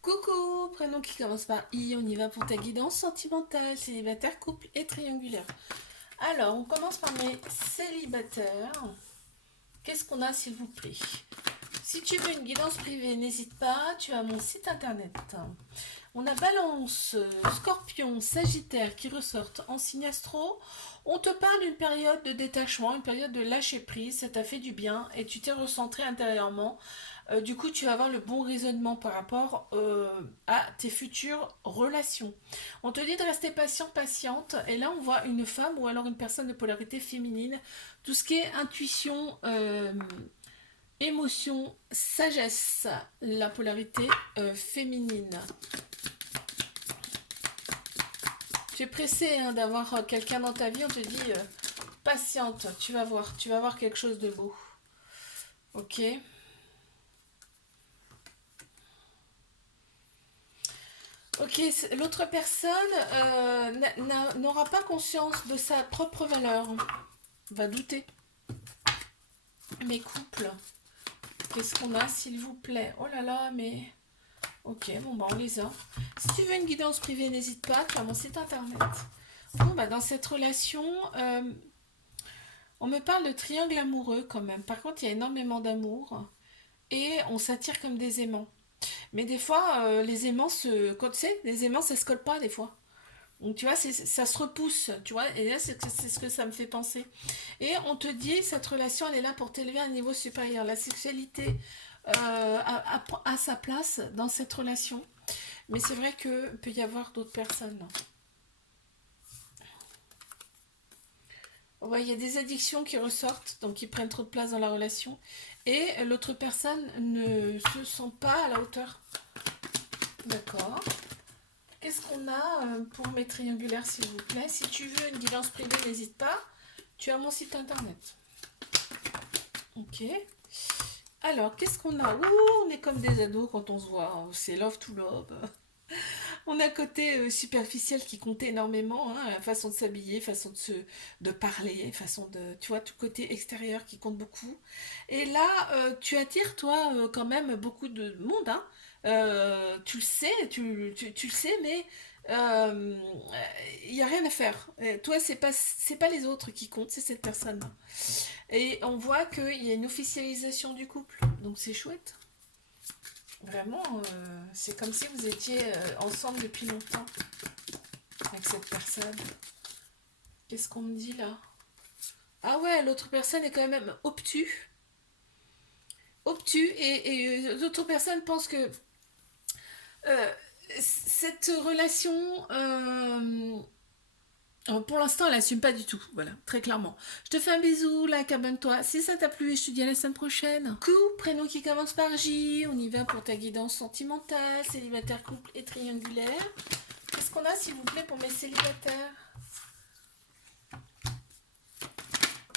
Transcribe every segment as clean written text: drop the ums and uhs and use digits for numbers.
Coucou, prénom qui commence par I, on y va pour ta guidance sentimentale, célibataire, couple et triangulaire. Alors, on commence par mes célibataires. Qu'est-ce qu'on a s'il vous plaît? Si tu veux une guidance privée, n'hésite pas, tu as mon site internet. On a Balance, Scorpion, Sagittaire qui ressortent en signe astro. On te parle d'une période de détachement, une période de lâcher prise, ça t'a fait du bien et tu t'es recentré intérieurement. Du coup, tu vas avoir le bon raisonnement par rapport à tes futures relations. On te dit de rester patient, patiente. Et là, on voit une femme ou alors une personne de polarité féminine. Tout ce qui est intuition, émotion, sagesse. La polarité féminine. Tu es pressé hein, d'avoir quelqu'un dans ta vie. On te dit patiente. Tu vas voir quelque chose de beau. Ok. Ok, l'autre personne n'aura pas conscience de sa propre valeur, va douter. Mes couples, qu'est-ce qu'on a s'il vous plaît? Oh là là, mais... Ok, bon bah on les a. Si tu veux une guidance privée, n'hésite pas, tu as mon site internet. Bon bah dans cette relation, on me parle de triangle amoureux quand même. Par contre, il y a énormément d'amour et on s'attire comme des aimants. Mais des fois, les aimants se... Quand tu sais, les aimants ça se colle pas des fois. Donc tu vois, ça se repousse, tu vois, et là c'est ce que ça me fait penser. Et on te dit, cette relation, elle est là pour t'élever à un niveau supérieur. La sexualité a sa place dans cette relation, mais c'est vrai que peut y avoir d'autres personnes. Ouais, il y a des addictions qui ressortent, donc qui prennent trop de place dans la relation, et l'autre personne ne se sent pas à la hauteur. D'accord. Qu'est-ce qu'on a pour mes triangulaires, s'il vous plaît? Si tu veux une guidance privée, n'hésite pas. Tu as mon site internet. Ok. Alors, qu'est-ce qu'on a? Ouh, on est comme des ados quand on se voit. C'est love to love. On a un côté superficiel qui compte énormément, hein, la façon de s'habiller, façon de parler, façon de, tu vois, tout côté extérieur qui compte beaucoup. Et là, tu attires, toi, quand même beaucoup de monde, hein. Tu le sais, tu le sais, mais il n'y a rien à faire. Toi, c'est pas les autres qui comptent, c'est cette personne. Et on voit qu'il y a une officialisation du couple, donc c'est chouette. Vraiment, c'est comme si vous étiez ensemble depuis longtemps avec cette personne. Qu'est-ce qu'on me dit là? Ah ouais, l'autre personne est quand même obtus. Obtus, et l'autre personne pense que euh, cette relation, pour l'instant, elle assume pas du tout. Voilà, très clairement. Je te fais un bisou, like, abonne-toi. Si ça t'a plu, je te dis à la semaine prochaine. Coucou, prénom qui commence par J. On y va pour ta guidance sentimentale, célibataire, couple et triangulaire. Qu'est-ce qu'on a, s'il vous plaît, pour mes célibataires?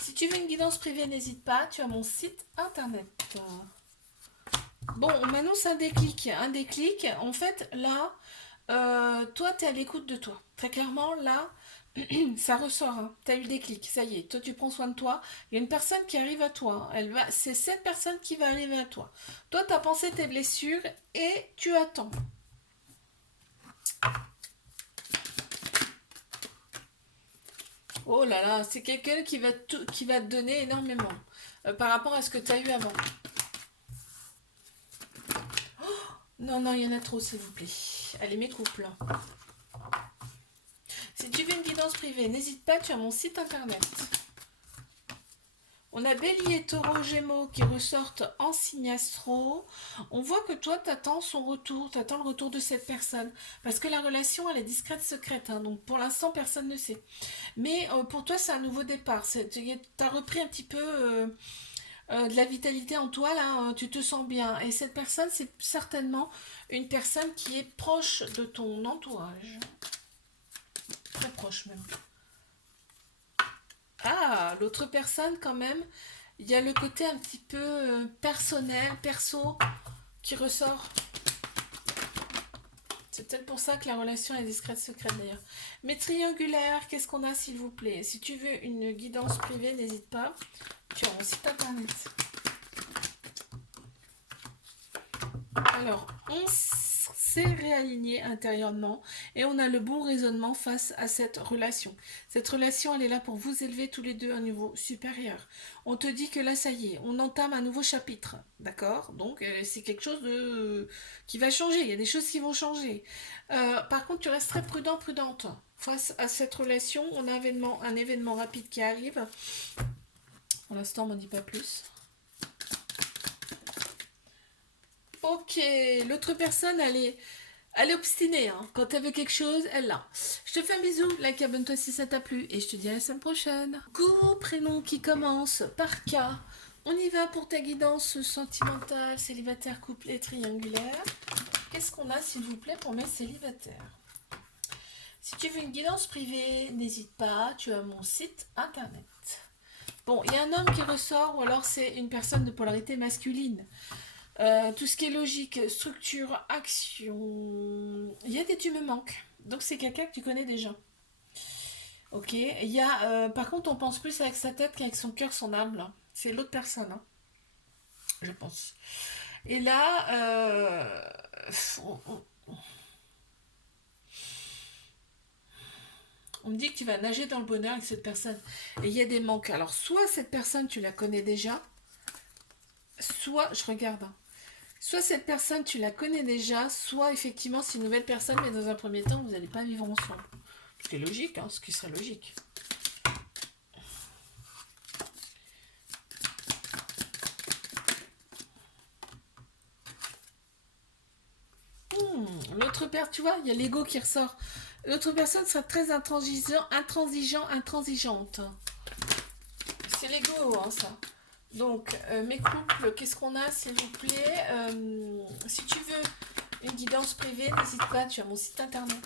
Si tu veux une guidance privée, n'hésite pas. Tu as mon site internet. Bon, on m'annonce un déclic. Un déclic, en fait, là, toi, tu es à l'écoute de toi. Très clairement, là, ça ressort. Hein. Tu as eu le déclic. Ça y est, toi, tu prends soin de toi. Il y a une personne qui arrive à toi. C'est cette personne qui va arriver à toi. Toi, tu as pensé tes blessures et tu attends. Oh là là, c'est quelqu'un qui va te donner énormément par rapport à ce que tu as eu avant. Non, non, il y en a trop, s'il vous plaît. Allez, mes couples. Si tu veux une guidance privée, n'hésite pas, tu as mon site internet. On a Bélier, Taureau, Gémeaux qui ressortent en signe astro. On voit que toi, tu attends son retour, tu attends le retour de cette personne. Parce que la relation, elle est discrète, secrète. Hein, donc pour l'instant, personne ne sait. Mais pour toi, c'est un nouveau départ. Tu as repris un petit peu de la vitalité en toi, là, tu te sens bien. Et cette personne, c'est certainement une personne qui est proche de ton entourage. Très proche même. Ah, l'autre personne quand même, il y a le côté un petit peu personnel, perso, qui ressort. C'est peut-être pour ça que la relation est discrète, secrète d'ailleurs. Mais triangulaire, qu'est-ce qu'on a s'il vous plaît? Si tu veux une guidance privée, n'hésite pas. Tu as mon site internet. Alors, on s'est réaligné intérieurement et on a le bon raisonnement face à cette relation. Cette relation, elle est là pour vous élever tous les deux à un niveau supérieur. On te dit que là, ça y est, on entame un nouveau chapitre, d'accord? Donc, c'est quelque chose qui va changer. Il y a des choses qui vont changer. Par contre, tu restes très prudent, prudente face à cette relation. On a un événement rapide qui arrive. Pour l'instant, on m'en dit pas plus. Ok, l'autre personne, elle est obstinée. Hein. Quand elle veut quelque chose, elle l'a. Je te fais un bisou, like, abonne-toi si ça t'a plu. Et je te dis à la semaine prochaine. Go, prénom qui commence par K. On y va pour ta guidance sentimentale, célibataire, couple et triangulaire. Qu'est-ce qu'on a, s'il vous plaît, pour mes célibataires? Si tu veux une guidance privée, n'hésite pas, tu as mon site internet. Bon, il y a un homme qui ressort, ou alors c'est une personne de polarité masculine. Tout ce qui est logique, structure, action. Il y a des tu me manques. Donc c'est quelqu'un que tu connais déjà. Ok. Il y a, par contre, on pense plus avec sa tête qu'avec son cœur, son âme. Là. C'est l'autre personne, hein, je pense. Et là, on me dit que tu vas nager dans le bonheur avec cette personne. Et il y a des manques. Alors, soit cette personne, tu la connais déjà, soit, je regarde, hein, soit cette personne, tu la connais déjà, soit effectivement, c'est une nouvelle personne, mais dans un premier temps, vous n'allez pas vivre ensemble. Ce qui est logique, hein, ce qui serait logique. L'autre personne, tu vois, il y a l'ego qui ressort. L'autre personne sera très intransigeante. C'est l'ego, hein, ça. Donc, mes couples, qu'est-ce qu'on a, s'il vous plaît? Si tu veux une guidance privée, n'hésite pas, tu as mon site internet.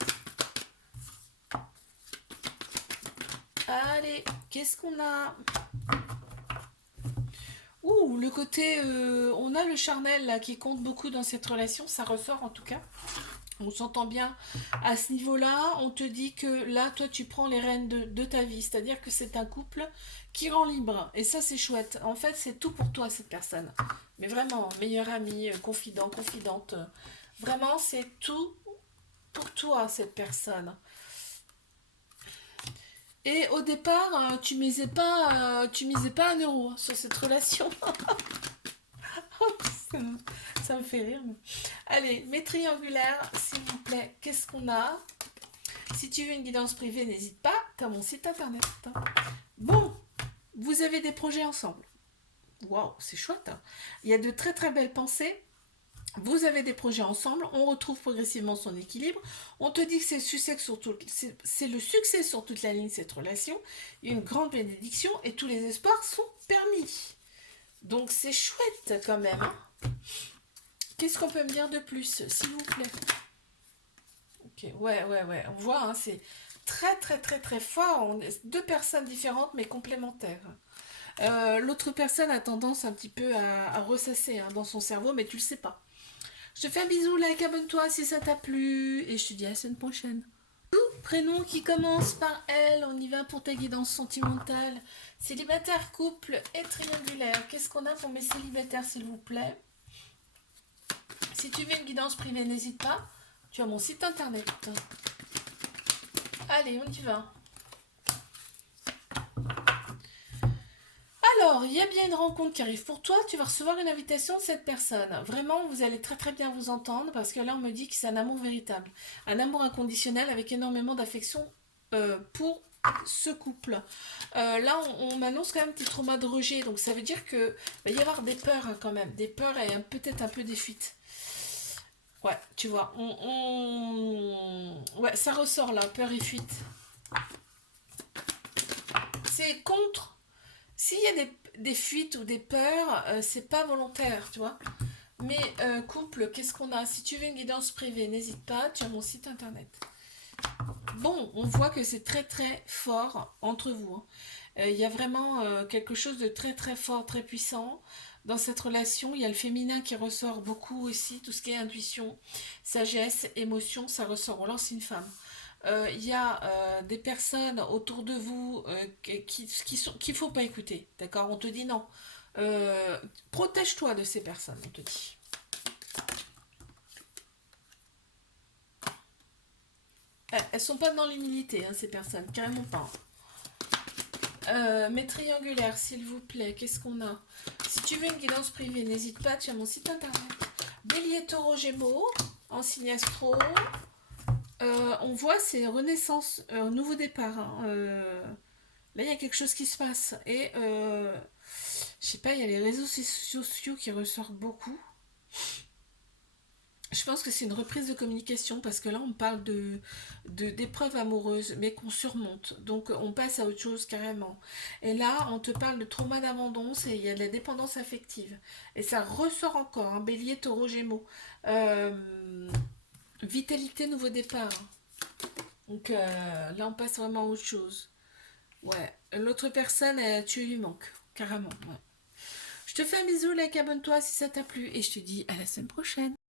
Allez, qu'est-ce qu'on a? Ouh, le côté... on a le charnel là, qui compte beaucoup dans cette relation, ça ressort en tout cas. On s'entend bien à ce niveau-là. On te dit que là, toi, tu prends les rênes de ta vie. C'est-à-dire que c'est un couple qui rend libre. Et ça, c'est chouette. En fait, c'est tout pour toi, cette personne. Mais vraiment, meilleur ami, confident, confidente. Vraiment, c'est tout pour toi, cette personne. Et au départ, tu misais pas un euro hein, sur cette relation. Ça me fait rire. Mais... Allez, mes triangulaires, s'il vous plaît, qu'est-ce qu'on a? Si tu veux une guidance privée, n'hésite pas, tu as mon site internet. Bon, vous avez des projets ensemble. Waouh, c'est chouette. Hein. Il y a de très très belles pensées. Vous avez des projets ensemble, on retrouve progressivement son équilibre. On te dit que c'est le succès sur toute la ligne, cette relation. Il y a une grande bénédiction et tous les espoirs sont permis. Donc c'est chouette quand même. Hein. Qu'est-ce qu'on peut me dire de plus, s'il vous plaît? Ok, ouais. On voit, hein, c'est très très très très fort. On est deux personnes différentes mais complémentaires. L'autre personne a tendance un petit peu à ressasser hein, dans son cerveau, mais tu le sais pas. Je te fais un bisou, like, abonne-toi si ça t'a plu, et je te dis à la semaine prochaine. Prénom qui commence par L, on y va pour ta guidance sentimentale. Célibataire, couple et triangulaire. Qu'est-ce qu'on a pour mes célibataires, s'il vous plaît? Si tu veux une guidance privée, n'hésite pas. Tu as mon site internet. Allez, on y va. Alors, il y a bien une rencontre qui arrive pour toi. Tu vas recevoir une invitation de cette personne. Vraiment, vous allez très très bien vous entendre parce que là, on me dit que c'est un amour véritable. Un amour inconditionnel avec énormément d'affection pour ce couple. Là, on m'annonce quand même des traumas de rejet. Donc, ça veut dire que va y avoir des peurs hein, quand même. Des peurs et peut-être un peu des fuites. Ouais, tu vois. Ouais, ça ressort là, peur et fuite. C'est contre. S'il y a des fuites ou des peurs, c'est pas volontaire, tu vois. Mais couple, qu'est-ce qu'on a? Si tu veux une guidance privée, n'hésite pas, tu as mon site internet. Bon, on voit que c'est très très fort entre vous. Hein. Il y a vraiment quelque chose de très très fort, très puissant dans cette relation. Il y a le féminin qui ressort beaucoup aussi, tout ce qui est intuition, sagesse, émotion, ça ressort. On lance une femme. Il y a des personnes autour de vous qu'il faut pas écouter, d'accord? On te dit non. Protège-toi de ces personnes, on te dit. elles sont pas dans l'humilité, hein, ces personnes, carrément pas. Mes triangulaires, s'il vous plaît, qu'est-ce qu'on a? Si tu veux une guidance privée, n'hésite pas, tu as mon site internet. Bélier, Taureau, Gémeaux, en signe astro. On voit, c'est renaissance, nouveau départ. Hein. Là, il y a quelque chose qui se passe. Et, je sais pas, il y a les réseaux sociaux qui ressortent beaucoup. Je pense que c'est une reprise de communication parce que là, on parle d'épreuves amoureuses, mais qu'on surmonte. Donc, on passe à autre chose carrément. Et là, on te parle de trauma d'abandon, il y a de la dépendance affective. Et ça ressort encore, un bélier, taureau, gémeaux. Vitalité, nouveau départ. Donc, là, on passe vraiment à autre chose. Ouais. L'autre personne, tu lui manques, carrément. Ouais. Je te fais un bisou, like, abonne-toi si ça t'a plu. Et je te dis à la semaine prochaine.